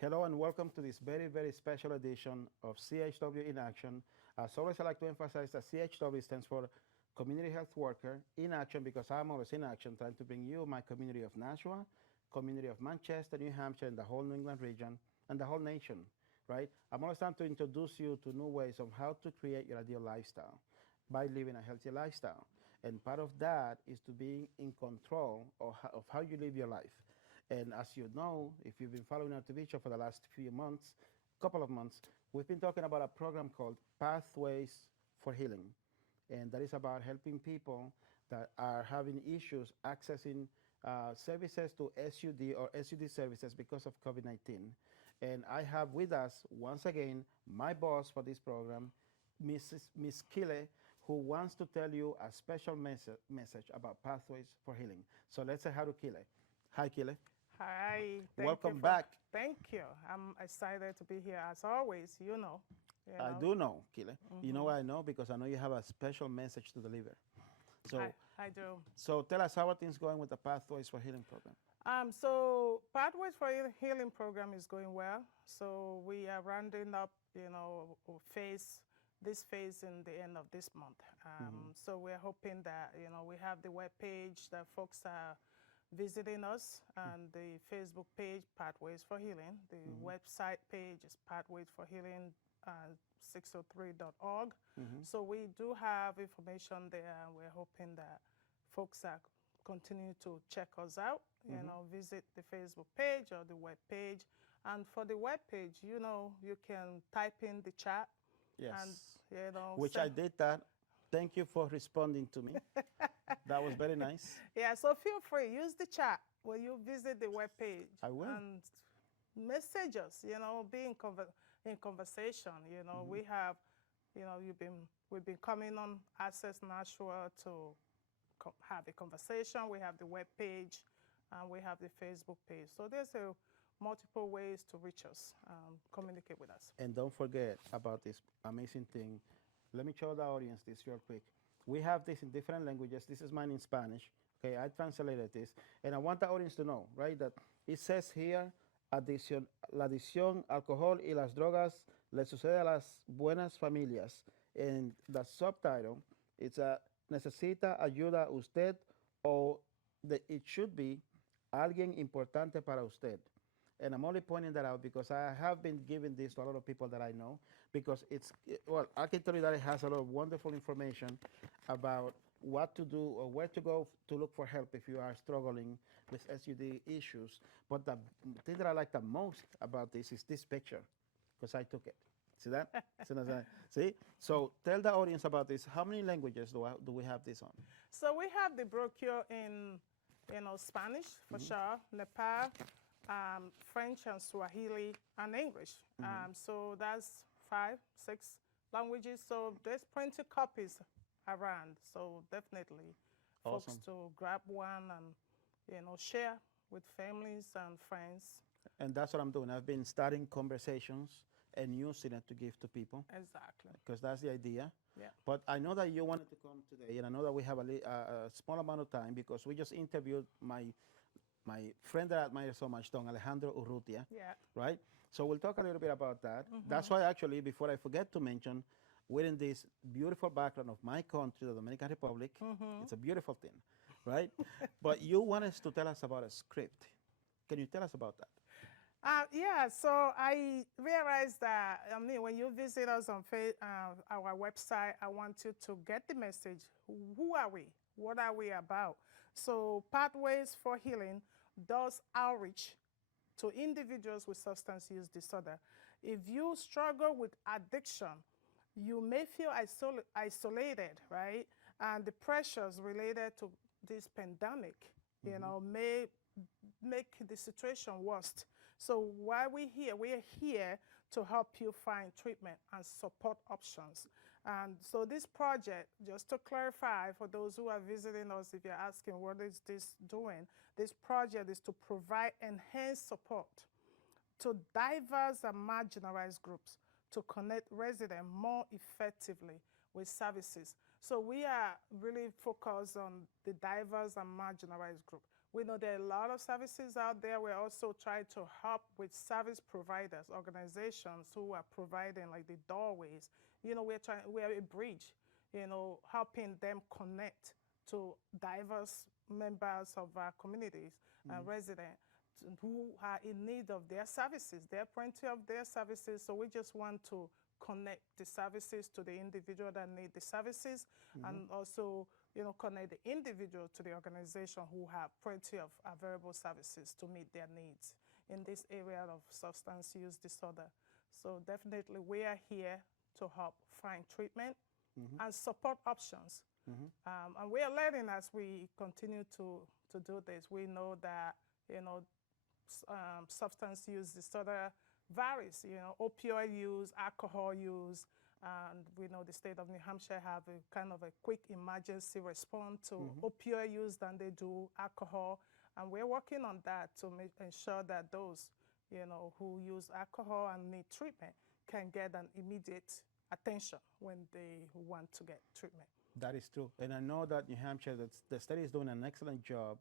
Hello and welcome to this very, very special edition of CHW in Action. As always, I like to emphasize that CHW stands for Community Health Worker in Action because I'm always in action trying to bring you my community of Nashua, community of Manchester, New Hampshire, and the whole New England region, and the whole nation, right? I'm always trying to introduce you to new ways of how to create your ideal lifestyle by living a healthy lifestyle. And part of that is to be in control of how you live your life. And as you know, if you've been following our TV show for the last few months, couple of months, we've been talking about a program called Pathways for Healing. And that is about helping people that are having issues accessing services to SUD or SUD services because of COVID-19. And I have with us, once again, my boss for this program, Miss Kile, who wants to tell you a special message about Pathways for Healing. So let's say hi to Kile. Hi, Kile. Hi. Welcome back. Thank you. I'm excited to be here as always, you know. I do know, Kile. You know why I know? Because I know you have a special message to deliver. So I do. So tell us how are things going with the Pathways for Healing program? So Pathways for Healing program is going well. So we are rounding up, this phase in the end of this month. So we're hoping that, we have the web page that folks are visiting us, and the Facebook page, Pathways for Healing. The website page is pathwaysforhealing603.org. So we do have information there, and we're hoping that folks are continue to check us out, visit the Facebook page or the web page. And for the web page, you can type in the chat. Yes. And, which I did that. Thank you for responding to me. That was very nice. Yeah, so feel free, use the chat when you visit the web page. I will. And message us, be in conversation. We have, we've been coming on Access Nashua to have a conversation. We have the web page, and we have the Facebook page. So there's multiple ways to reach us, communicate with us. And don't forget about this amazing thing. Let me show the audience this real quick. We have this in different languages. This is mine in Spanish. Okay, I translated this. And I want the audience to know, right, that it says here, la adicción, alcohol y las drogas le sucede a las buenas familias. And the subtitle, it's necesita ayuda usted, or it should be alguien importante para usted. And I'm only pointing that out because I have been giving this to a lot of people that I know, because I can tell you that it has a lot of wonderful information about what to do or where to go to look for help if you are struggling with SUD issues. But the thing that I like the most about this is this picture, because I took it. See that? See? So tell the audience about this. How many languages do we have this on? So we have the brochure in Spanish, for sure, Nepal, French and Swahili and English. So that's 5, 6 languages. So there's plenty of copies around. So definitely Awesome. Folks to grab one and, share with families and friends. And that's what I'm doing. I've been starting conversations and using it to give to people. Exactly. Because that's the idea. Yeah. But I know that you wanted to come today, and I know that we have a small amount of time because we just interviewed my friend that I admire so much, Don Alejandro Urrutia, right? So we'll talk a little bit about that. That's why, actually, before I forget to mention, we're in this beautiful background of my country, the Dominican Republic. It's a beautiful thing, right? But you wanted to tell us about a script. Can you tell us about that? Yeah, so I realized that, when you visit us on our website, I want you to get the message. Who are we? What are we about? So Pathways for Healing does outreach to individuals with substance use disorder. If you struggle with addiction, you may feel isolated, right? And the pressures related to this pandemic, may make the situation worse. So while we're here to help you find treatment and support options. And so this project, just to clarify for those who are visiting us, if you're asking what is this doing, this project is to provide enhanced support to diverse and marginalized groups to connect residents more effectively with services. So we are really focused on the diverse and marginalized group. We know there are a lot of services out there. We're also trying to help with service providers, organizations who are providing like the doorways. We're a bridge, helping them connect to diverse members of our communities and residents who are in need of their services. There are plenty of their services, so we just want to connect the services to the individual that need the services, and also connect the individual to the organization who have plenty of available services to meet their needs in this area of substance use disorder. So definitely we are here to help find treatment and support options. And we are learning as we continue to do this. We know that substance use disorder varies, opioid use, alcohol use, and we know the state of New Hampshire have a kind of a quick emergency response to opioid use than they do alcohol. And we're working on that to ensure that those, who use alcohol and need treatment can get an immediate attention when they want to get treatment. That is true. And I know that New Hampshire, the state is doing an excellent job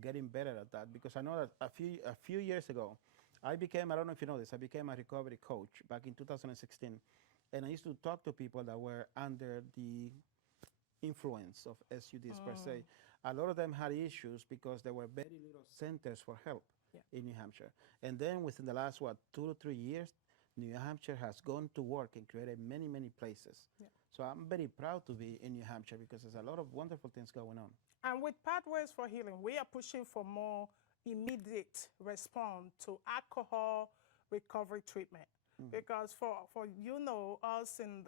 getting better at that, because I know that a few years ago, I don't know if you know this, I became a recovery coach back in 2016. And I used to talk to people that were under the influence of SUDs per se. A lot of them had issues because there were very little centers for help in New Hampshire. And then within the last, 2 to 3 years, New Hampshire has gone to work and created many, many places. Yeah. So I'm very proud to be in New Hampshire because there's a lot of wonderful things going on. And with Pathways for Healing, we are pushing for more immediate response to alcohol recovery treatment. Because for us in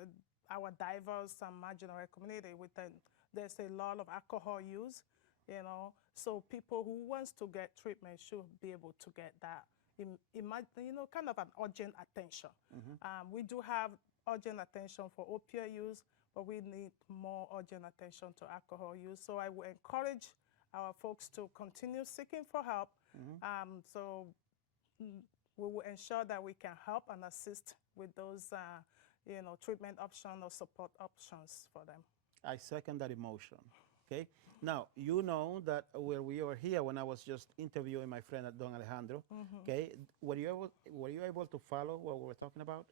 our diverse and marginalized community, there's a lot of alcohol use, so people who wants to get treatment should be able to get that, kind of an urgent attention. We do have urgent attention for opioid use, but we need more urgent attention to alcohol use. So I would encourage our folks to continue seeking for help. So we will ensure that we can help and assist with those, treatment options or support options for them. I second that emotion. Okay. Now, you know that where we were here when I was just interviewing my friend Don Alejandro. Okay. Were you able to follow what we were talking about?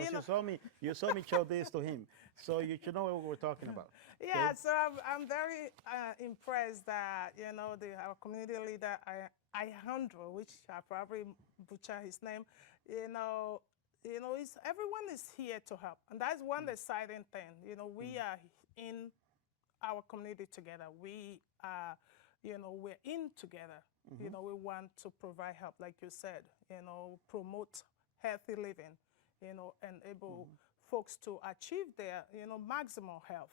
You saw me show this to him, so you should know what we were talking about. Yeah, okay? so I'm very impressed that our community leader Alejandro, which I probably butcher his name, everyone is here to help, and that's one exciting thing. We are in our community together. We are, we're in together. We want to provide help, like you said. Promote healthy living. Enable folks to achieve their, maximum health.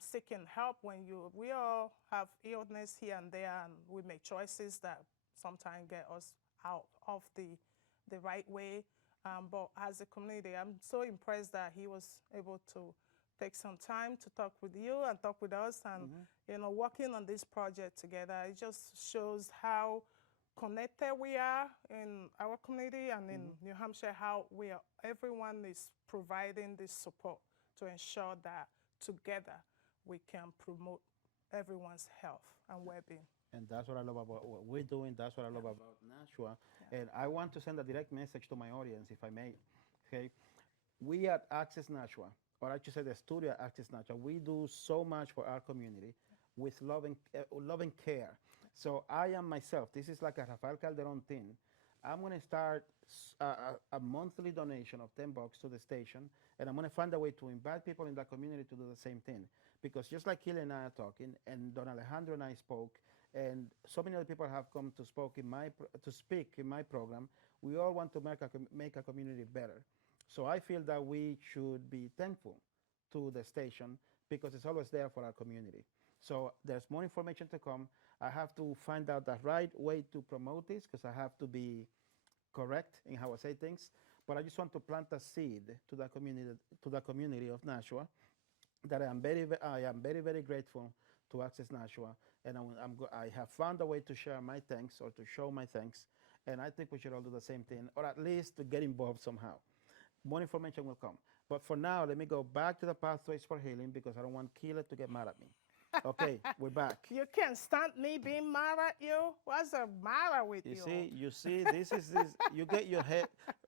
Seeking help when we all have illness here and there, and we make choices that sometimes get us out of the right way. But as a community, I'm so impressed that he was able to take some time to talk with you and talk with us, and working on this project together. It just shows how connected we are in our community and in New Hampshire, how everyone is providing this support to ensure that together we can promote everyone's health and well-being. And that's what I love about what we're doing. That's what I love about Nashua. And I want to send a direct message to my audience, if I may. Okay, we at Access Nashua, or I should say the studio at Access Nashua, we do so much for our community with love and care. So I am myself, this is like a Rafael Calderon thing. I'm going to start a monthly donation of $10 to the station, and I'm going to find a way to invite people in that community to do the same thing. Because just like Kile and I are talking, and Don Alejandro and I spoke, and so many other people have come to speak in my program, we all want to make a community better. So I feel that we should be thankful to the station because it's always there for our community. So there's more information to come. I have to find out the right way to promote this because I have to be correct in how I say things. But I just want to plant a seed to the community of Nashua that I am very, very grateful to Access Nashua. And I have found a way to share my thanks or to show my thanks. And I think we should all do the same thing, or at least to get involved somehow. More information will come. But for now, let me go back to the Pathways for Healing because I don't want Kile to get mad at me. Okay, we're back. You can't stand me being mad at you. What's the matter with you? You see, this. You get your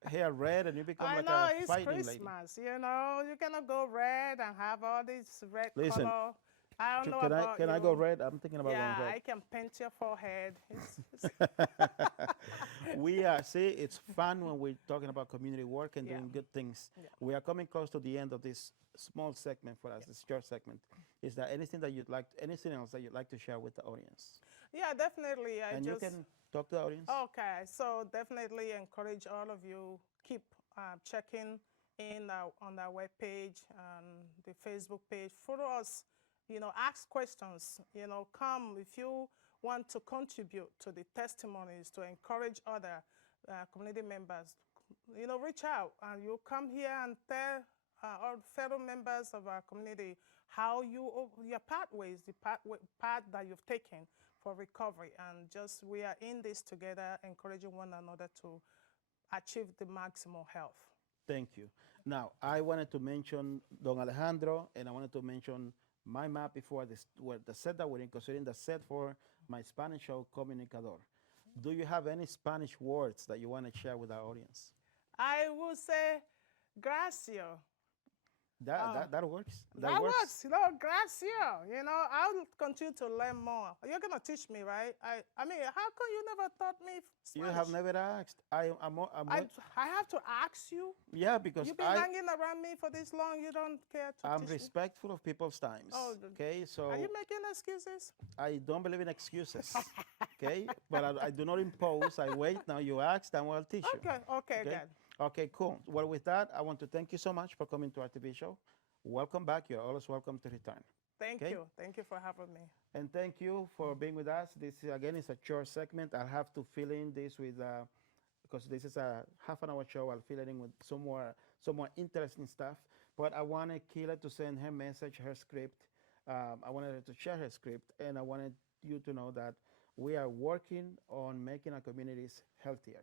hair red, and you become I like know a it's fighting lady. Christmas. You know, you're gonna go red and have all this red Listen, color. I don't know can I about can I go you. red? I'm thinking about going Yeah, red. I can paint your forehead. We are see it's fun when we're talking about community work and Yeah. doing good things. Yeah. We are coming close to the end of this small segment for us, this short segment. Is there anything else that you'd like to share with the audience? Yeah, definitely. I And you just can talk to the audience. Okay, so definitely encourage all of you keep checking in on our webpage, the Facebook page. Follow us, ask questions. Come if you want to contribute to the testimonies to encourage other community members. Reach out and you come here and tell our fellow members of our community how your pathways, the path that you've taken for recovery, and just we are in this together, encouraging one another to achieve the maximal health. Thank you. Now, I wanted to mention Don Alejandro, and I wanted to mention my map before this, where the set that we're in, considering the set for my Spanish show, Comunicador. Do you have any Spanish words that you want to share with our audience? I will say, gracias. That works. That works. Gracias. I'll continue to learn more. You're gonna teach me, right? I mean, how come you never taught me Spanish? You have never asked. I have to ask you. Yeah, because You've been hanging around me for this long. You don't care to I'm teach me. respectful of people's times. Oh, okay, so are you making excuses? I don't believe in excuses. Okay, but I do not impose. I wait. Now you asked, and I'll teach you. Okay, good. Okay, cool. Well, with that, I want to thank you so much for coming to our TV show. Welcome back. You're always welcome to return. Thank you. Thank you for having me. And thank you for being with us. This, again, is a short segment. I'll have to fill in this with, because this is a half-an-hour show, I'll fill it in with some more interesting stuff. But I wanted Kile to send her message, her script. I wanted her to share her script, and I wanted you to know that we are working on making our communities healthier.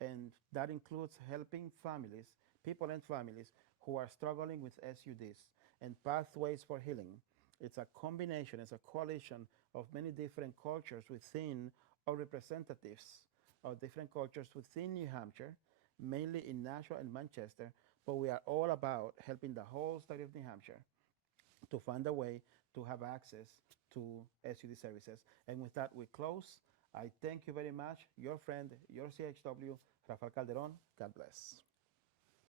And that includes helping families, people and families who are struggling with SUDs and pathways for healing. It's a combination, it's a coalition of many different cultures within, or representatives of different cultures within New Hampshire, mainly in Nashua and Manchester, but we are all about helping the whole state of New Hampshire to find a way to have access to SUD services. And with that, we close. I thank you very much. Your friend, your CHW, Rafael Calderon. God bless.